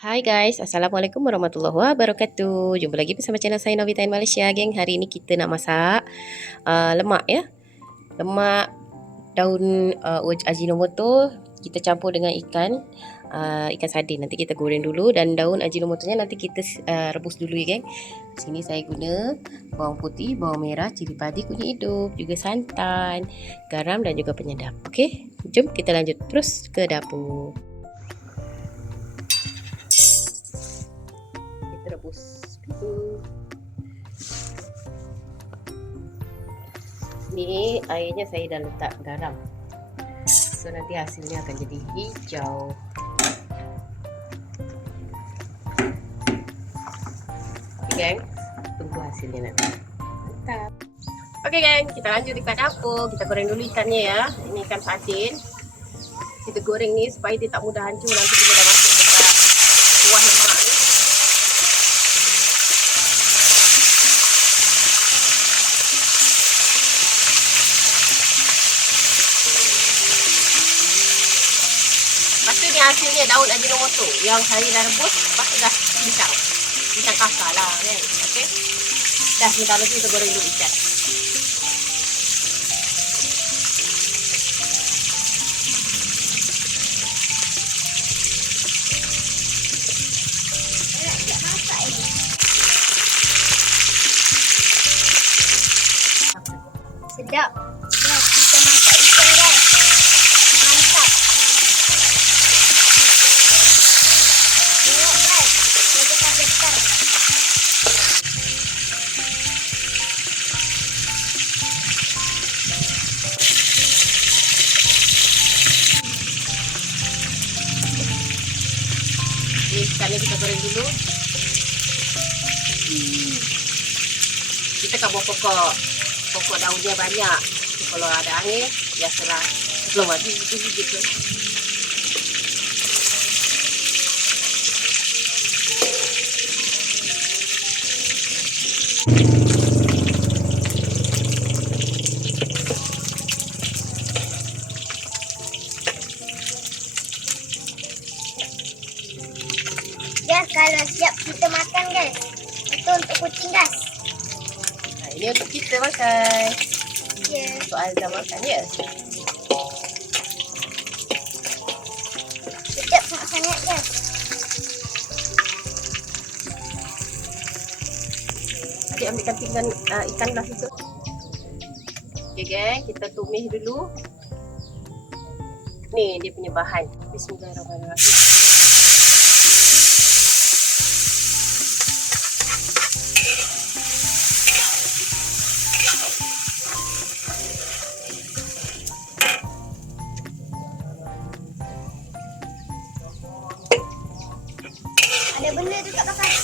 Hai guys, Assalamualaikum warahmatullahi wabarakatuh. Jumpa lagi bersama channel saya Novita in Malaysia, geng. Hari ini kita nak masak lemak ya. Lemak daun Ajinomoto kita campur dengan ikan sardin. Nanti kita goreng dulu, dan daun Ajinomotonya nanti kita rebus dulu ya, geng. Sini saya guna bawang putih, bawang merah, cili padi, kunyit hidup, juga santan, garam dan juga penyedap. Okey, jom kita lanjut terus ke dapur. Rebus dulu. Ni airnya saya dah letak garam, so nanti hasilnya akan jadi hijau. Okay geng, tunggu hasilnya nanti. Mantap. Okay geng, kita lanjut dekat dapur. Kita goreng dulu ikannya ya. Ini ikan sardin. Kita goreng ni supaya dia tak mudah hancur. Nanti kita dah masuk dekat kuah lemak ni. Ni hasilnya daun Ajinomoto yang saya dah rebus, lepas tu dah bincang kasar lah kan. Okey, dah sebentar lagi kita goreng dulu ikan. Sedap. Guys, kita masak ikan guys. Mantap. Tengok guys, dia getar-getar. Ni ikannya kita goreng dulu. Kita kan buat pokok daunnya banyak. Kalau ada angin, biasalah belum mati gitu. Guys, kalau siap kita makan guys. Itu untuk kucing guys. Nah, ini untuk kita makan. Ya. Soal dah makan ya. Sedap sangat guys. Adik ambilkan pinggan ikan dah situ. Okey geng, kita tumis dulu. Ni dia punya bahan. Bismillahirrahmanirrahim. Ada benda tu kat belakang.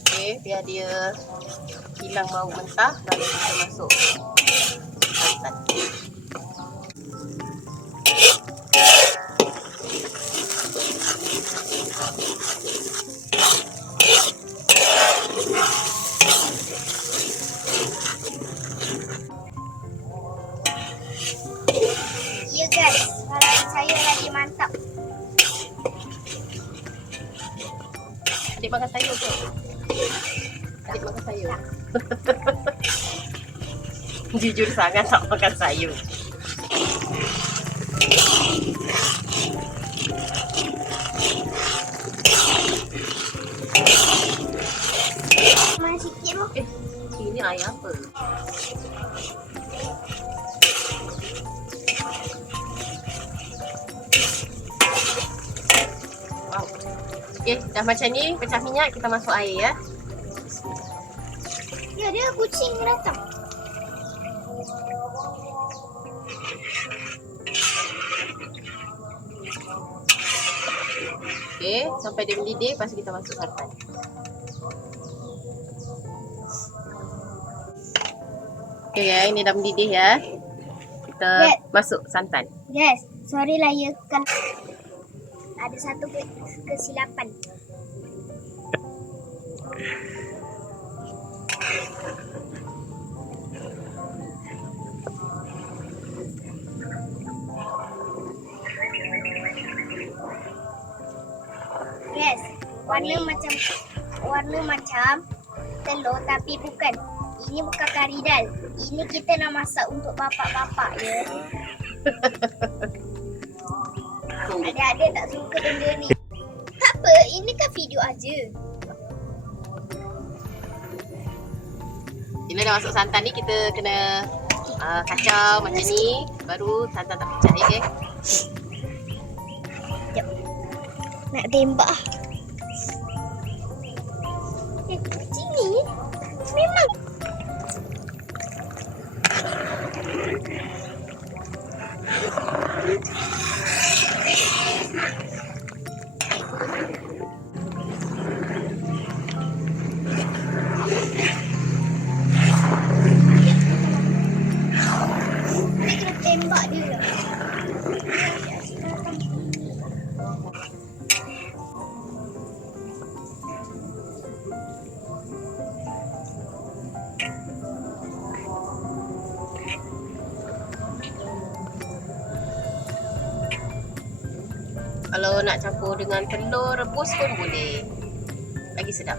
Okey, biar dia hilang bau mentah, lalu kita masuk santan. Ya guys, kalau saya lagi mantap. Adik makan sayur ke? Adik makan sayur. Jujur sangat tak makan sayur. Mana sikit tu? Ini ayam apa? Wow. Okey, dah macam ni, pecah minyak, kita masuk air ya. Ya, dia kucing datang. Okey, sampai dia mendidih, lepas tu kita masuk santan. Okey ya, ini dah mendidih ya. Kita masuk santan. Guys, sorry lah ya kan. Ada satu kesilapan. Guys, warna macam telur tapi bukan. Ini bukan kari dal. Ini kita nak masak untuk bapak-bapak ya. Adik-adik tak suka benda ni. Tak apa, ini kan video aja. Bila dah masuk santan ni kita kena kacau macam ni. Baru santan tak pecah ya geng. Sekejap. Nak tembak. Macam ni memang. Kita tembak dia. Kalau nak campur dengan telur rebus pun boleh. Lagi sedap.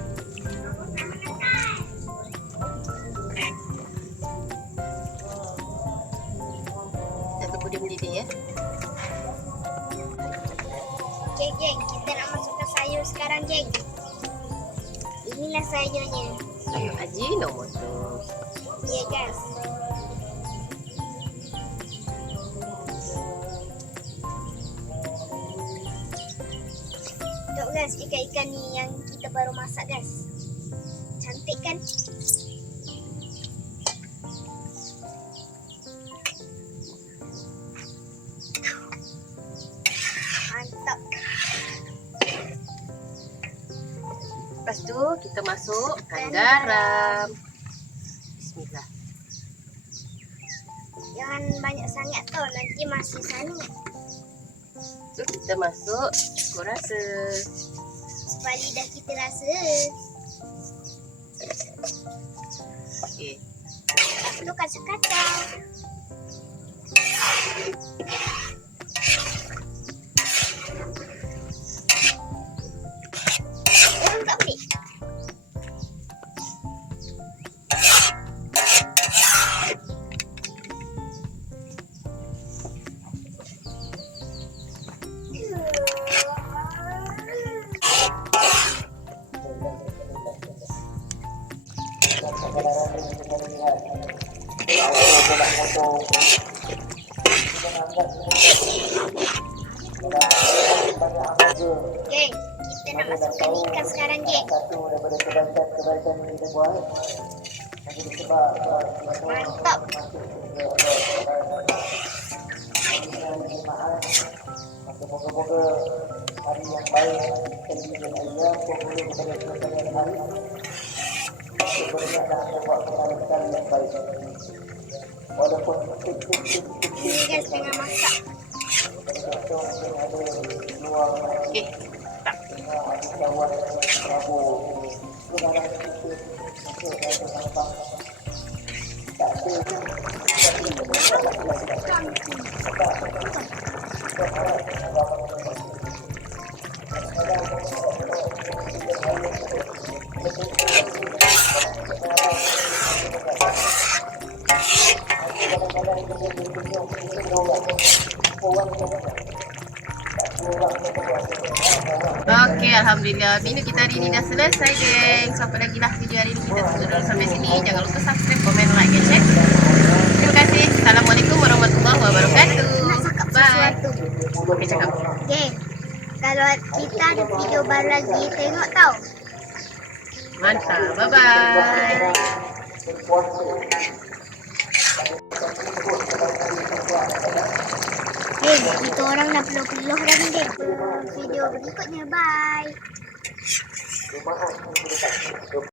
Kita tunggu dia mendidih ya. Okay, geng. Kita nak masukkan sayur sekarang, geng. Inilah sayurnya. Sayur Ajinomoto. Ya, guys. Tengok guys, ikan-ikan ni yang kita baru masak guys. Cantik kan? Mantap. Lepas tu kita masukkan garam. Bismillah. Jangan banyak sangat tau, nanti masih sangat. Tu kita masuk cukup rasa. Supaya lidah kita rasa. Okey. Tu kasih kacang. Tak boleh. Geng, kita nak masukkan ikan sekarang, geng. Mantap. Moga-moga hari yang baik kemudian Allah boleh kepada sekalian hari sebenarnya ada buat perkara yang baik walaupun Ini guys tengah masak. Okey. Okey, alhamdulillah. Menu kita hari ni dah selesai, geng. Sampai lagi lah video hari ni kita tutup sampai sini. Jangan lupa subscribe, komen, like dan share. Terima kasih. Assalamualaikum warahmatullahi wabarakatuh. Bye. Okey, cakap. Geng, kalau kita ada video baru lagi, tengok tau. Mantap. Bye-bye. Geng, kita orang dah peluh-peluh dah ni, geng. Video berikutnya, bye.